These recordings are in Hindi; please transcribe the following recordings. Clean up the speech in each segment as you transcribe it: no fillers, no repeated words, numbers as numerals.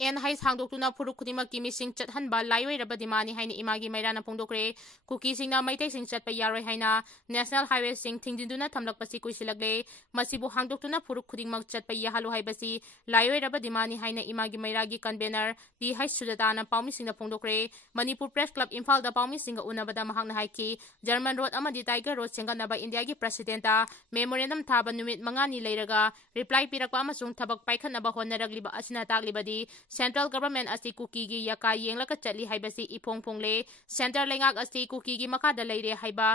एन हाई सांगदोक्तुना फुरुक खुदिमक्की मिसिंग चटहनबा लाइरोइरबा दिमानी हाइना इमागी मैराना फोंदोक्रे कुकी सिंगना मैतै सिंग चटपा यारोय हाइना नेशनल हाईवे सिंग थिंजिंदुना थमलकपसि कुइसिलगले मसिबु हांगदोक्तुना फुरुक खुदिमक चटपा याहालु हाइबसि लाइरोइरबा दिमानी हाइना इमागी मैरागी कन्वेनर दी हाई सुजताना पाउमी सिंगना फोंदोक्रे मणिपुर प्रेस क्लब इम्फालदा पाउमी सिंग उनबदा महांगना हाइकी जर्मन रोड अमदि टाइगर रोड सेंगनबा इंडियागी प्रेसिडेंटा मेमोरेंडम थाबा नुमित मंगानी लेरगा रिप्लाई पिरकपा अमसुंग थबक पाइखनबा होनरगलिबा असिना तागलिबदी सेंट्रल गवर्नमेंट असी कुकी की यका येंगलक चली हाइबसी इफोंग फोंगले सेंटर लेंगाक असी कुकी की मखादा लेरे हाइबा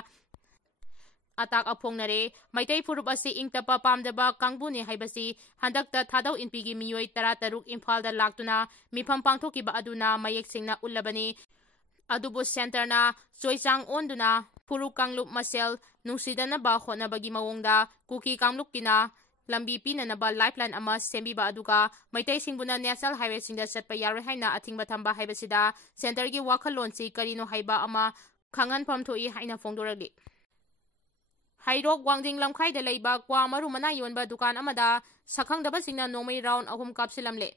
अताक अफोंगनरे मैतै फुरुप असी इंगतपा पामदबा कांगबुने हाइबसी हंदकता थादौ इनपीगी मियोय 13 इम्फालदा लाक्तुना मिफम पांथोकिबा अदुना मयेक सिंगना उल्लबनी अदुबु सेंटरना चोइचांग ओंदुना फुरुक कांगलुप मसेल नुंसिदनबा होनबगी मवोंगदा कुकी कांगलुपकिना लंबी पीननबा लाइफलाइन अमा सेंबीबा अदुगा मैतै सिंगबुना नेशनल हाईवे सिंगदा चटपा यारोय हाइना अथिंगबा थंबा हाइबसिदा सेंटरगी वाखलोनसी करिनो हाइबा अमा खांगनफम थोई हाइना फोंदोरगली हाइरोक वांजिंग लमखाइदा लेबा क्वा मरु मना योनबा दुकान अमदा सखंगदबा सिंगना नोंगमै राउंड अहुम कापसिलमले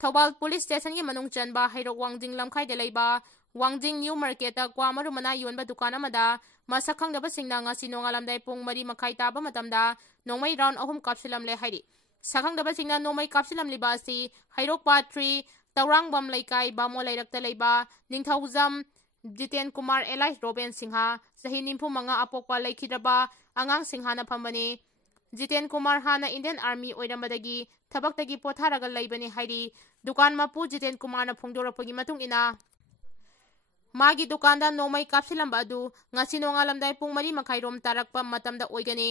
थौबाल पुलिस स्टेशन की मनुंग चनबा हाइरोक वांजिंग लमखाइदा लेबा वांजिंग न्यू मार्केट क्वा मरु मना योनबा दुकान अमदा मसखंगदबा सिंगना ngasi नोंगालमदाई पुंग मरी मखाइ ताबा मतमदा नोंगमै राउंड अहुम कापसिलमले हाइरि सखंगदबा सिंगना नोंगमै कापसिलमलिबा असि हाइरोक पाट्री तौरांगबम लैकाई बामो लैरक्ता लेबा निंगथौजम जितेन कुमार एलाई रोबेन सिंहा सही निंफु मंगा अपोकपा लैखिद्रबा अंगांग सिंहाना फंबनी जितेन कुमार हाना इंडियन आर्मी ओइरमदगी थबक्तगी पोथारगा लैबनी हाइरि दुकान मपु जितेन कुमार ना फोंदोरपगी मतुंग इना मागी दुकानदा नोंगमै कापसिलमबा अदु ngasi नोंगालमदाई पुंग मरी मखाइरोम तारकपा मतमदा ओइगनी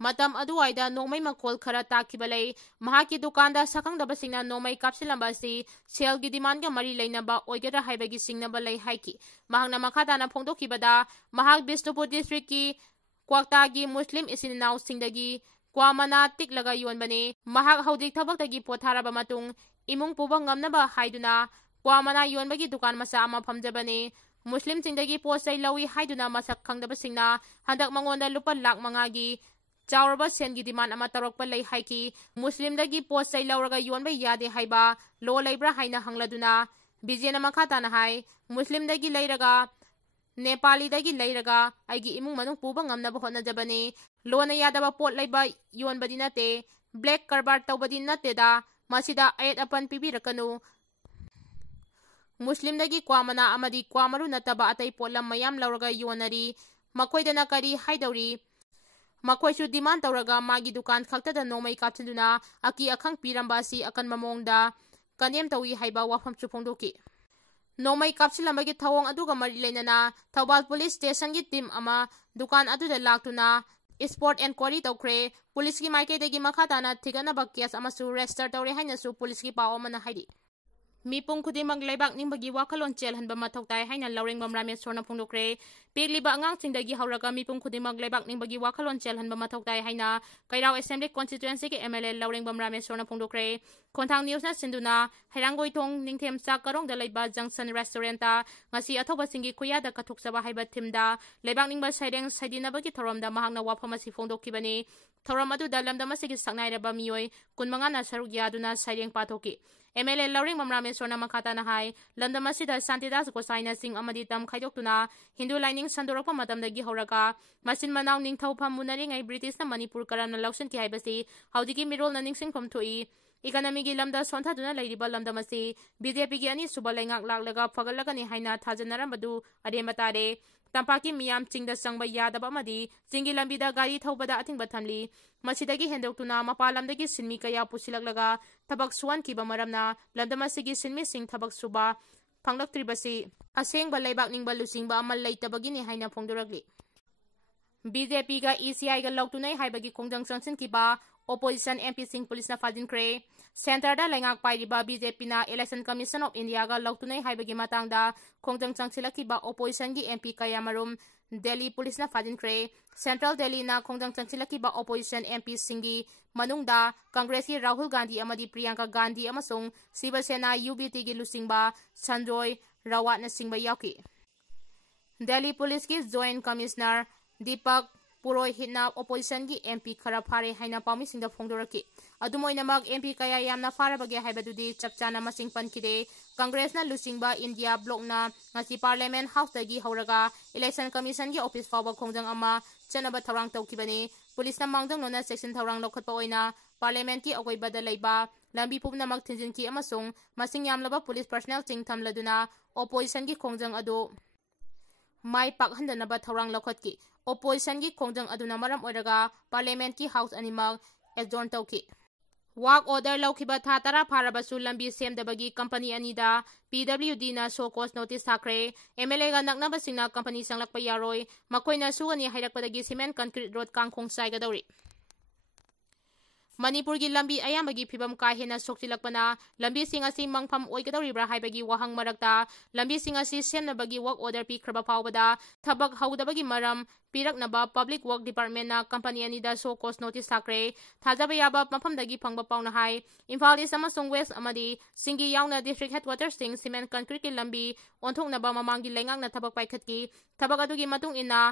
मतम अदुवाइदा नोंगमै मखोल खरा ताखिबलै महाकी दुकानदा सखंगदबा सिंगना नोंगमै कापसिलमबा असि सेलगी डिमांडगा मरी लैनबा ओइगेरा हाइबगी सिंगनबा लै हाइकी महांगना मखादाना फोंदोखिबदा महाक बिष्णुपुर डिस्ट्रिक्ट की क्वाक्तागी मुस्लिम इसिनाउ सिंगदगी क्वामना टिकलगा योनबने महाक हौजिक थबक्तगी पोथारबा मतुंग इमुंग पुबा ngamnaba हाइदुना क्वामना योनबगी दुकान मसा अमा फमजबने मुस्लिम सिंगदगी पोसै लौई हाइदुना मसक खंगदबा सिंगना हंदक मंगोंदा लुपा लाख मंगागी चाउरबा सेनगी डिमांड अमा तरोकपा लै हाइकी मुस्लिमदगी पोसै लौरगा योनबा यादे हाइबा लो लैब्रा हाइना हंगलदुना बिजेना मखाताना हाइ मुस्लिमदगी लैरगा नेपालीदगी लैरगा आइगी इमुंग मनुंग पुबा ngamnaba होनजबने लोना यादबा पोट लैबा योनबदी नते ब्लैक करबार तौबदी नतेदा मसिदा अयत अपन पिबिरकनु मुस्लिमदगी क्वामना अमदी क्वामरु नतबा अतै पोलम मयाम लौरगा योनरी मखोइदना करी हाइदौरी मखोइसु डिमांड तौरगा मागी दुकान खक्तदा नोंगमै कापसिलुना अकी अखंग पिरंबा असि अकन ममोंगदा कनेम तौई हाइबा वाफम चुफोंदोकी नोंगमै कापसिलंबगी थवोंग अदुगा मरी लेनना थौबाल पुलिस स्टेशन की टीम अमा दुकान अदुदा लाक्तुना स्पॉट एनक्वायरी तौख्रे पुलिस की माइकेदगी मखाताना थिगनबा केस अमसु रेजिस्टर तौरे हाइनसु पुलिस की पाव अमना हाइरि मीपुंग खुदिमक लेबाक निंबगी वाखलोन चेलहनबा मथौ ताय हाइना लौरेंगबम रामेश्वरना फोंदोक्रे पेगलिबा अंगांगसिंगदगी हौरगा मीपुंग खुदिमक लेबाक निंबगी वाखलोन चेलहनबा मथौ ताय हाइना कैराव असेंबली कॉन्स्टिट्यूएंसी के एमएलए लौरेंगबम रामेश्वरना फोंदोक्रे खोंथांग न्यूज़ना सिंधुना हैरांगोइथोंग निंगथेमचा करोंगदा लैबा जंक्शन रेस्टोरेंटा ngasi अथौबसिंगी खुयादा कथुकसबा हाइबा थिमदा लेबाक निंबा साइरेंग साइदिनबगी थौरमदा महांगना वाफमसी फोंदोक्किबनी थौरम अदुदा लमदमसिगी सकनाइरबा मियोय 15 ना सरुक यादुना साइरेंग पाथोकी एमएलए लौरेंगबम रामेश्वरना मखाताना हाइ लमदमसिदा शांतिदास गोसाइना सिंह अमदी तम खाइदोक्तुना हिंदू लाइनिंग संदोरकपा मतमदगी हौरगा मसिन मनाव निंगथौफम मुनरिंगै ब्रिटिशना मणिपुर करना लौसनकी हाइबसि हौजिकी मिरोलना निंगसिंगफम थोई इकोनॉमी लमदा सोंथादुना लैरिबा लमदमसि बीजेपी की अनी सुबा लैंगाक लाक्लगा फगलगनी हाइना थाजनरमबदु अरेम तारे तंपाकी मियाम चिंगदा संगबा यादबा अमदी चिंगी लंबीदा गाड़ी थौबदा अथिंगबा थमली मसिदगी हेंदोक्तुना मपालमदगी सिनमी कया पुसिलगलगा थबक सुवन किबा मरमना लमदमसिगी सिनमी सिंग थबक सुबा फंगलक्त्रिबसि असेंगबा लैबाक निंगबा लुचिंगबा अमल लैतबगिनी हाइना फोंदोरगली बीजेपी का ईसीआई का लौटुनै हाइबगी खोंजंग चंगसिनकिबा ओपोजिशन एमपी सिंह पुलिस ना फाजिनख्रे सेंटर दा लैंगाक पाइरिबा बीजेपी ना इलेक्शन कमीशन ऑफ इंडिया का लौटुनै हाइबगी मातांगदा खोंजंग चंगसिलकिबा ओपोजिशन की एमपी कयामरुम दिल्ली पुलिस ना फाजिनख्रे सेंट्रल दिल्ली ना खोंजंग चंगसिलकिबा ओपोजिशन एमपी सिंगी मनुंगदा कांग्रेस की राहुल गांधी अमदी प्रियंका गांधी अमसुंग शिवसेना यूबीटी की लुसिंगबा संजोय रावत ना सिंगबा याकी दिल्ली पुलिस की जॉइंट कमिश्नर दीपक पुरोहितना ओपोजिशन की MP खरा फारे हाइना पाउमिसिंगदा फोंदोरकी अदुमोइनमक MP कया यामना फारबगे हाइबदुदी चपचाना मसिंग पनखिदे कांग्रेसना लुचिंगबा इंडिया ब्लॉकना ngasi पार्लियामेंट हाउसदगी हौरगा इलेक्शन कमीशन की ऑफिस फाउबा खोंजंग अमा चनबा थौरांग तौखिबनी पुलिसना मांगदंगनोना सेक्शन थौरांग लौखटपा ओइना पार्लियामेंट की अगोइबदा लैबा लंबी पुबनमक थिंजिनकी अमसुंग मसिंग यामलबा पुलिस पर्सनल चिंग थमलदुना ओपोजिशन की खोंजंग अदु माई पाकहंदनबा थौरांग लौखटकी ओपोजिशन की खोंजंग अदुना मरम ओइरगा पार्लियामेंट की हाउस अनिमक एडजॉर्न तौखी वाक ऑर्डर लौखिबा था तरा फारबसु लंबी सेमदबगी कंपनी अनिदा PWD ना शो कोस नोटिस थाखरे MLA गा नकनबसिंगना कंपनी संगलकपा यारोय मखोइना सुगनी हाइरकपदगी सीमेंट कंक्रीट रोड कांखोंग साइगदौरी मणिपुर की लंबी अयामगी फिबम का हेना सोक्चिलकपना लंबी सिंगासी मंगफम ओइगदौरिब्रा हाइबगी वहंग मरकता लंबी सिंगासी सेमनबगी वर्क ऑर्डर पीखरबा फावबदा थबक हौदबगी मरम पीरकनबा पब्लिक वर्क डिपार्टमेंट ना कंपनी अनिदा शो कोस नोटिस थाखरे थाजबा याबा मफमदगी फंगबा पाउना हाई इम्फाल ईस्ट अमसुंग वेस्ट अमदी सिंगी यावना डिस्ट्रिक्ट हेडक्वार्टर सिंग सीमेंट कंक्रीट की लंबी ओंथोकनबा ममांगी लेंगांगना थबक पाइखतकी थबक अदुगी मतुंग इना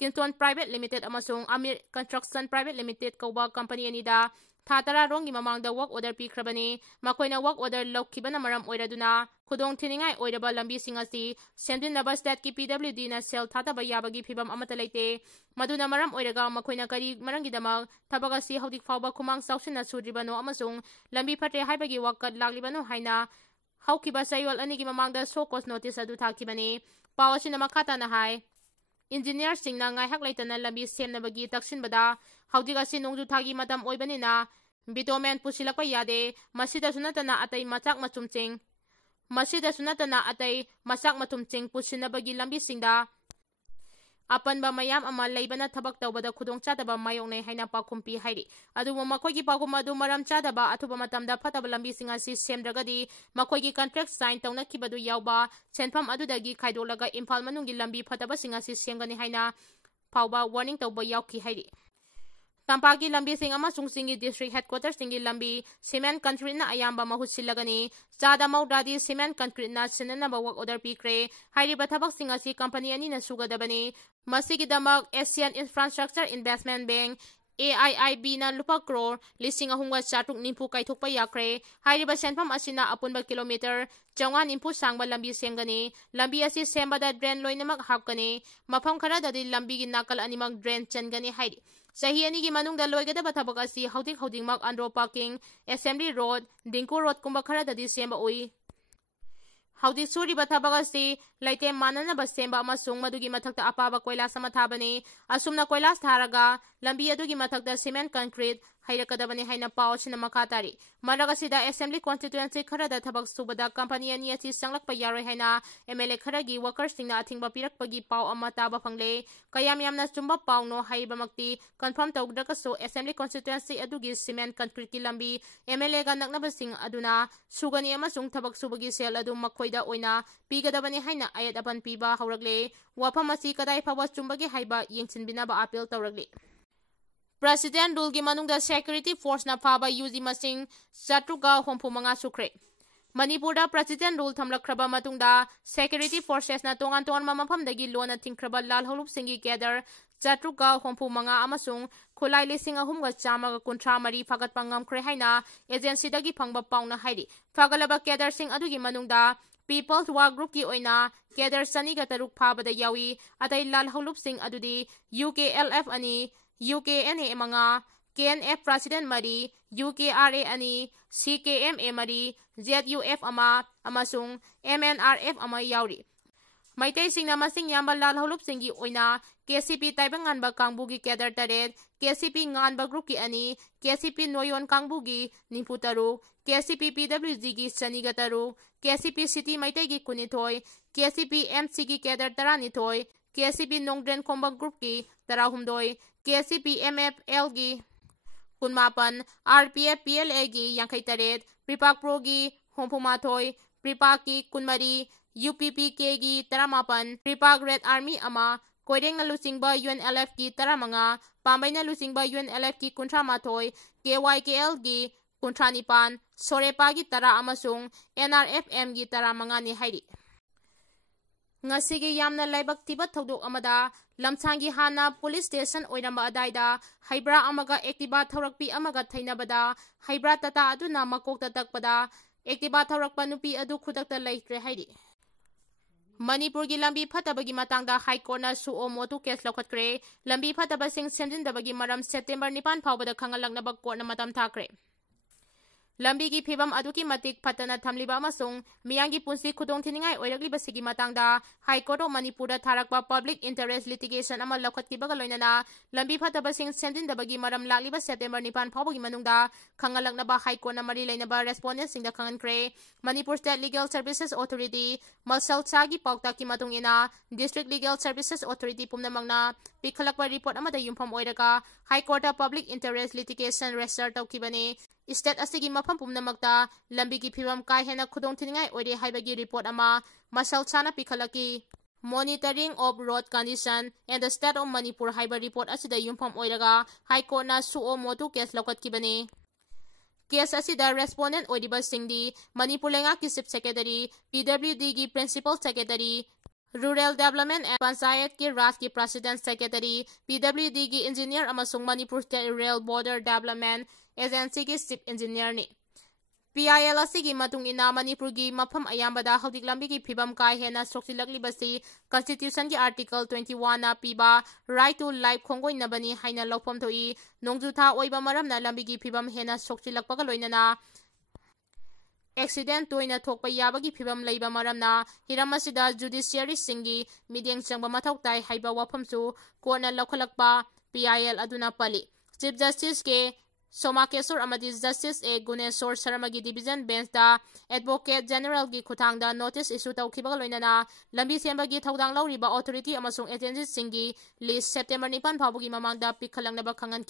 किंटोन प्राइवेट लिमिटेड अमसुंग अमीर कंस्ट्रक्शन प्राइवेट लिमिटेड कौबा कंपनी अनिदा था तरा रोंगी ममांगदा वर्क ऑर्डर पीखरबनी मखोइना वर्क ऑर्डर लौखिबना मरम ओइरदुना खुदोंग थिनिंगाई ओइरबा लंबी सिंगासी सेमदिनबा स्टेट की PWD ना सेल थातबा याबगी फिबम अमत लेते मदुना मरम ओइरगा मखोइना करी मरंगिदमक थबगसी हौदिक फावबा खुमांग साउसिना सुद्रिबनो अमसुंग लंबी फटे हाइबगी वकत लागलिबनो हाइना हौखिबा सयोल अनिगी ममांगदा शो कोस नोटिस अदु थाखिबनी पावसिना मखाताना हाई इंजीनियर सिंगना ngaihak leitana lambi semnabagi taksinbada haudik asi nongju thagi matam oibanina bitomen pusilakpa yade masida sunatana atai machak matumching pusinabagi lambi singda अपर मयाम लेबना थबक तौबद खुदोंग चादबा मायोंगनै हाइना पाखुमपी हाइरि अदुबो मखोइगी पाखुम अदु मरम चादबा अथुबा मतमदा फतब लंबी सिंग असि सेमद्रगदी मखोइगी कॉन्ट्रैक्ट साइन तौनखिबदु यावबा सेनफम अदुदगी खाइदोलगा इम्फाल मनुंगी लंबी फतब सिंग असि सेमगनि हाइना फावबा वार्निंग तौबा यावखि हाइरि तंपाकी लंबी सिंग अमसुंग सिंगी डिस्ट्रिक्ट हेडक्वार्टर सिंगी लंबी सीमेंट कंक्रीट ना अयाम्बा महु सिलगनी चादा मौदादी सीमेंट कंक्रीट ना सिननबा वर्क ऑर्डर पीखरे हाइरिबा थबक सिंग असि कंपनी अनि ना सुगदबनी मसिगिदमक Asian infrastructure investment bank AIIB ना लुपा करोड़ लिसिंग अहुंगा चाटुक निंपु काइथोकपा याखरे हाइरिबा सेनफम असिना अपुनबा किलोमीटर 4 निंपु सांगबा लंबी सेमगनी लंबी असि सेमबदा ड्रेन लोइनमक हापकनी मफम खराददी लंबी की नाकल अनिमक ड्रेन चनगनी हाइरि सही अनी की मनुंगदा लोइगदबा थबक असि हौदिक अंड्रो पार्किंग असेंबली रोड डिंकू रोड कुंबा खराददी सेमबा उई हौदिक सुरिबा थबक असि लैते माननबा सेमबा अमसुंग मदुगी मथक्ता अपाबा कोइलास अमा थाबनी असुमना कोइलास थारगा लंबी अदुगी मथक्ता सीमेंट कंक्रीट हाइरकदबनी हाइना पावसिना मखातारी मरगसिदा असेंबली कॉन्स्टिट्यूएंसी खरदा थबक सुबदा कंपनी अनि असि संगलकपा यारोय हाइना MLA खरगी वर्कर्स सिंगना अथिंगबा पिरकपगी पाव अमा ताबा फंगले कयाम यामना चुम्बा पावनो हाइबमक्ति कंफर्म तौद्रकसो असेंबली कॉन्स्टिट्यूएंसी अदुगी सीमेंट कंक्रीट की लंबी MLA गा नकनबा सिंग अदुना सुगनी अमसुंग थबक सुबगी सेल अदु मखोइदा ओइना पीगदबनी हाइना आयत अपन पीबा हौरगले वाफम असि कदाई फावा चुम्बगी हाइबा येंचिनबिनाबा अपील तौरगले प्रेसिडेंट रूल की मनुंगदा सिक्योरिटी फोर्स ना फाबा यूजी मसिंग 735 सुख्रे मणिपुरदा प्रेसिडेंट रूल थमलखरबा मतुंगदा सिक्योरिटी फोर्सेस ना तोंगान तोंगान मफमदगी लोना थिंखरबा लालहौलुप सिंगी केडर 735 अमसुंग खुलाई 3,353 फागतपा ngamkhre हाइना एजेंसी दगी फंगबा पाउना हाइरि फागलबा केडर सिंग अदुगी मनुंगदा पीपल्स वार ग्रुप की ओइना केडर सनीगा तरुक फाबदा यावी अतै लालहौलुप सिंग अदुदी UKLF अनि UKNA मंगा KNF प्रेसिडेंट मरी UKRA अनि CKMA मरी ZUF अमा अमसुंग MNRF अमा यावरी Meitei सिंगना मसिंग याम्बा लालहौलुप सिंगी ओइना KCP ताइबंगानबा कांगबुगी cadre Taret KCP nganba group की अनि KCP नोयोन कांगबुगी निंपु तरुक KCP PWG की सनीगा तरुक KCP सिटी मैतै की कुनिथोय KCP MC की केडर तरानिथोय KCP नोंग्रेन कोंबा ग्रुप की 13 KCP MFL की 19 RPF PLA की 53 प्रिपाक प्रो की 34 प्रिपाक की 19 UPPK की 18 प्रिपाक रेड आर्मी अमा कोइरेंग लुचिंगबा UNLF की 15 पांबैना लुचिंगबा UNLF की 38 KYKL की 39 सोरेपा की 10 अमसुंग NRFM की 15 नि हाइरि Ngasigi yamna laibak tiba thodok amada lamsangi hana police station oiramba adaida haibra amaga ektiba thorakpi amaga thainabada haibra tata aduna makokta takpada ektiba thorakpa nupi adu khudakta laikre haidi Manipur gi lambi phatabagi matangda high court na su omotu case lokhatkre lambi phataba sing semjindabagi maram September 9 phawbada khangalaknaba court na matam thakre Lambi gi phibam aduki matik phatana thamliba amasung miyangi punsi khudong thiningai oiragliba sigi matangda High Court of Manipur da tharakpa public interest litigation ama lokhatkibaga loinana lambi phataba sing semjindabagi maram lakliba September 9 phawbagi manungda khangalaknaba High Court na mari leinaba respondent singda khangankre Manipur State Legal Services Authority Marshal Chagi paukta ki matungina District Legal Services Authority pumnamangna pikhalakpa report amada yumpham oiraga High Court of Public Interest Litigation register tawkibani State asigi mafam pumnamakta lambi gi phibam kai hena khudong thiningai oire haibagi report ama Marshal Chana pikhalaki Monitoring of Road Condition and the State of Manipur haiba report asida yumpham oiraga High Court na suo motu case lokatkibani Case asida respondent oidiba singdi Manipur lenga ki Chief Secretary PWD gi Principal Secretary Rural Development and Panchayat ki Raj ki President Secretary PWD gi Engineer amasung Manipur State Rail Border Development Agency ki Chief Engineer ni PIL asigi matung ina Manipur gi mafam ayambada haudik lambi gi phibam kai hena soksilakli Constitution ki Article 21 na piba right to life khongoi nabani haina lawphom thoi nongju tha oiba maramna lambi gi phibam hena soksilakpaga loinana accident toina thokpa yabagi phibam leiba maramna hiramasida judiciary singi midyeng changba mathau tai haiba wafamsu courtna lokhalakpa PIL aduna pali Chief Justice ke Somakesur amadi Justice A Guneswar Saramagi Division Bench da Advocate General gi khutangda notice issue tawkhibaga loinana lambi sembagi thaudang lauriba authority amasung agency singi list September 9 phawbagi mamangda pikhalangnaba khangan